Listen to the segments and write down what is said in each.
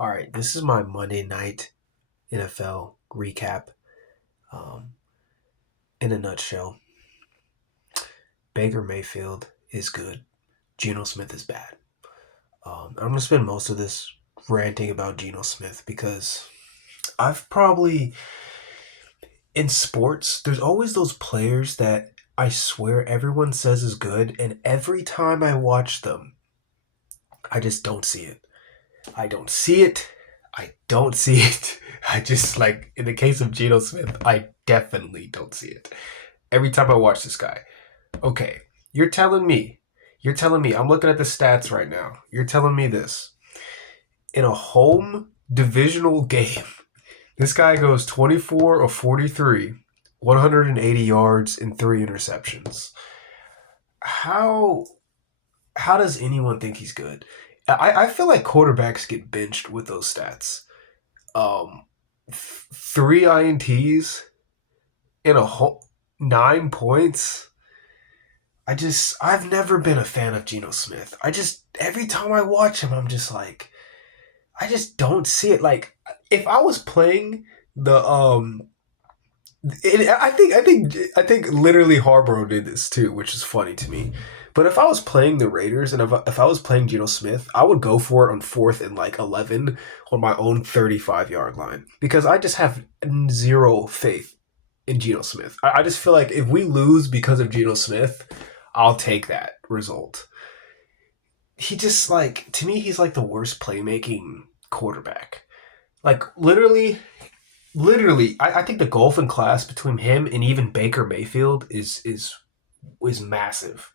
All right, this is my Monday night NFL recap. Um, in a nutshell, Baker Mayfield is good. Geno Smith is bad. I'm going to spend most of this ranting about Geno Smith because I've probably, in sports, there's always those players that I swear everyone says is good, and every time I watch them, I just don't see it. I don't see it. I don't see it. I just like in the case of Geno Smith, I definitely don't see it. Every time I watch this guy. Okay, you're telling me, I'm looking at the stats right now. You're telling me this. In a home divisional game, this guy goes 24 of 43, 180 yards and 3 interceptions. How how does anyone think he's good? I feel like quarterbacks get benched with those stats. Um, 3 INTs in a whole 9 points. I've never been a fan of Geno Smith. Every time I watch him, I'm just like, I just don't see it. Like, if I was playing the, I think literally Harborough did this too, which is funny to me. But if I was playing the Raiders and if I was playing Geno Smith, I would go for it on fourth and like 11 on my own 35-yard line because I just have zero faith in Geno Smith. I just feel like if we lose because of Geno Smith, I'll take that result. He just like to me, he's like the worst playmaking quarterback. Like literally, I think the gulf in class between him and even Baker Mayfield is massive.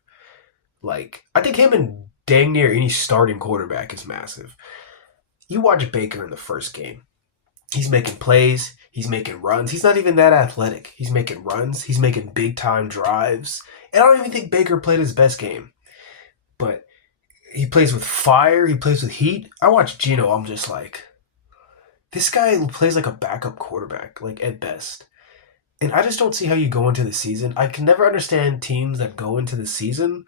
Like I think him and dang near any starting quarterback is massive. You watch Baker in the first game. He's making plays. He's making runs. He's not even that athletic. He's making runs. He's making big time drives. And I don't even think Baker played his best game. But he plays with fire. He plays with heat. I watch Geno. I'm just like, this guy plays like a backup quarterback, like at best. And I just don't see how you go into the season. I can never understand teams that go into the season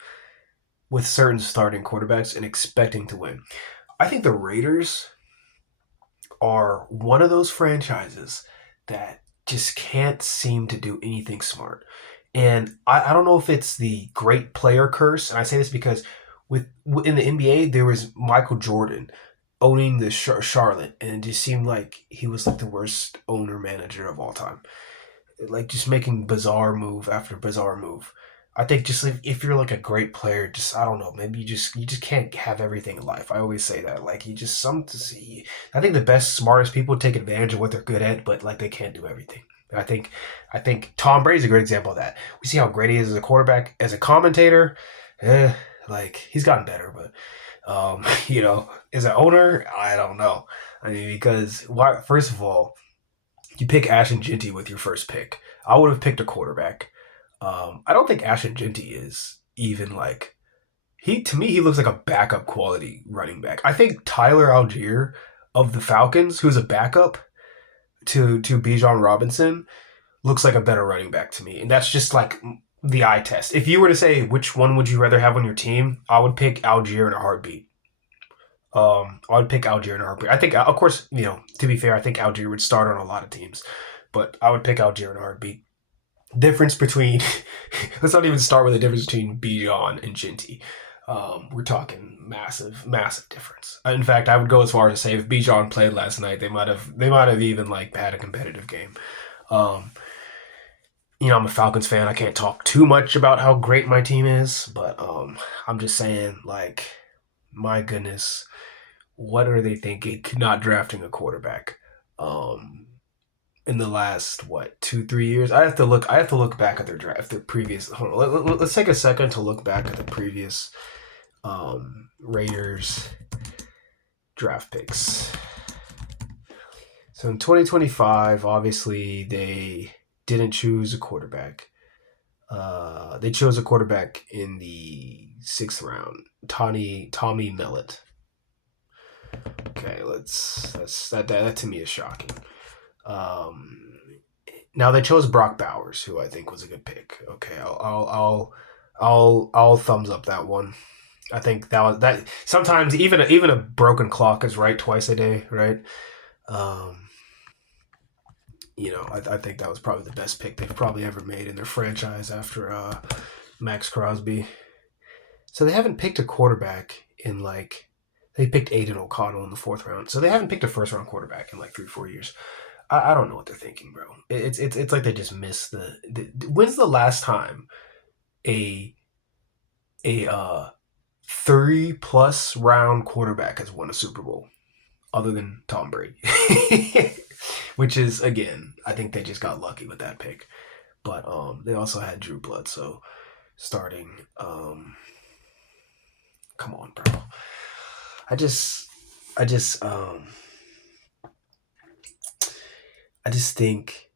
with certain starting quarterbacks and expecting to win. I think the Raiders are one of those franchises that just can't seem to do anything smart. And I don't know if it's the great player curse. And I say this because with in the NBA, there was Michael Jordan owning the Charlotte, and it just seemed like he was like the worst owner manager of all time. Like just making bizarre move after bizarre move. I think just if you're like a great player, just I don't know, maybe you just can't have everything in life. I always say that. Like you just some to see. I think the best, smartest people take advantage of what they're good at, but like they can't do everything. And I think Tom Brady's a great example of that. We see how great he is as a quarterback, as a commentator. Like he's gotten better, but as an owner, I don't know. I mean, because why? First of all, you pick Ashton Genty with your first pick. I would have picked a quarterback. I don't think Ashton Genty is even like he to me he looks like a backup quality running back. I think Tyler Algier of the Falcons, who's a backup to Bijan Robinson, looks like a better running back to me, and that's just like the eye test. If you were to say which one would you rather have on your team, I would pick Algier in a heartbeat. I would pick Algier in a heartbeat. I think, of course, to be fair, I think Algier would start on a lot of teams, but I would pick Algier in a heartbeat. Difference between let's not even start with the difference between Bijan and Ginty. We're talking massive, massive difference. In fact, I would go as far as to say if Bijan played last night, they might have even like had a competitive game. Um, I'm a Falcons fan. I can't talk too much about how great my team is, but I'm just saying, like, my goodness, what are they thinking? Not drafting a quarterback. Um, in the last 2-3 years. I have to look back at their draft, the previous. Hold on, let's take a second to look back at the previous Raiders draft picks. So in 2025, obviously they didn't choose a quarterback. They chose a quarterback in the sixth round, Tommy Mellett. Okay, that to me is shocking. Um, Now they chose Brock Bowers, who I think was a good pick. Okay, I'll thumbs up that one. I think that was that. Sometimes even a broken clock is right twice a day, right? Um, I think that was probably the best pick they've probably ever made in their franchise after Max Crosby. So they haven't picked a quarterback in like they picked Aiden O'Connell in the fourth round. So they haven't picked a first round quarterback in like 3 4 years. I don't know what they're thinking, bro. It's like they just missed the. When's the last time a a 3+ round quarterback has won a Super Bowl other than Tom Brady? Which is again, I think they just got lucky with that pick. But they also had Drew Bledsoe starting. Come on, bro. I just I just I just think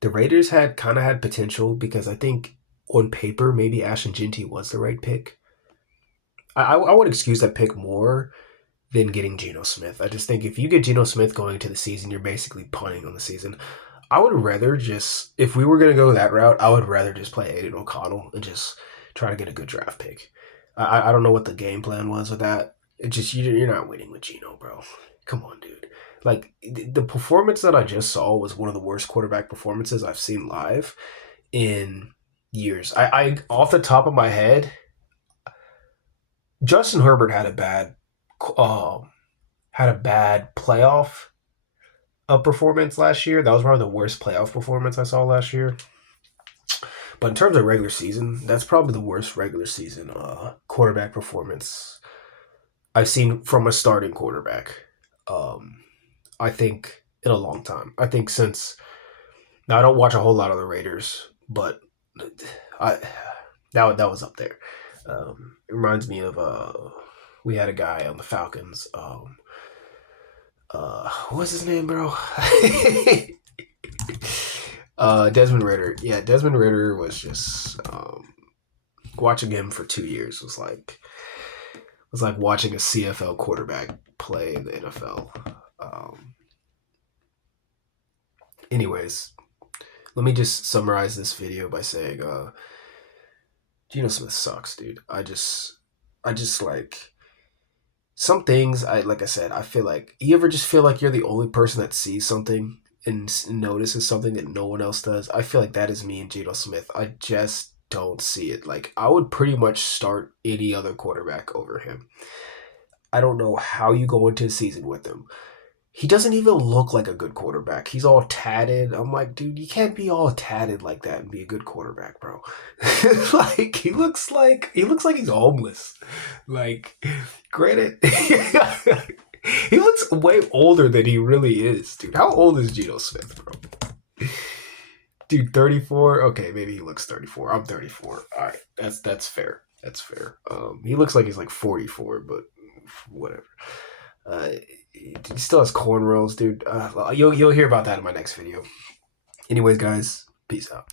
the Raiders had kind of had potential because I think on paper maybe Ashton Jeanty was the right pick. I would excuse that pick more than getting Geno Smith. I just think if you get Geno Smith going into the season, you're basically punting on the season. I would rather just, if we were going to go that route, I would rather just play Aiden O'Connell and just try to get a good draft pick. I don't know what the game plan was with that. It just, you're not winning with Geno, bro. Come on, dude. Like, the performance that I just saw was one of the worst quarterback performances I've seen live in years. I off the top of my head, Justin Herbert um, had a bad playoff performance last year. That was probably the worst playoff performance I saw last year. But in terms of regular season, that's probably the worst regular season quarterback performance I've seen from a starting quarterback. Um, I think in a long time. I think since now I don't watch a whole lot of the Raiders, but I that was up there. It reminds me of we had a guy on the Falcons. What's his name, bro? Desmond Ritter. Yeah, Desmond Ritter was just watching him for 2 years was like watching a CFL quarterback play in the NFL. Um, anyways, let me just summarize this video by saying, Geno Smith sucks, dude. I just like some things. Like I said, I feel like you ever just feel like you're the only person that sees something and notices something that no one else does. I feel like that is me and Geno Smith. I just don't see it. Like I would pretty much start any other quarterback over him. I don't know how you go into a season with him. He doesn't even look like a good quarterback. He's all tatted. I'm like, dude, you can't be all tatted like that and be a good quarterback, bro. Like he looks like he's homeless. Like, granted, he looks way older than he really is, dude. How old is Geno Smith, bro? Dude, 34. Okay, maybe he looks 34. I'm 34. All right, that's fair. That's fair. He looks like he's like 44, but whatever. Uh, he still has cornrows, dude. You'll hear about that in my next video. Anyways, guys, peace out.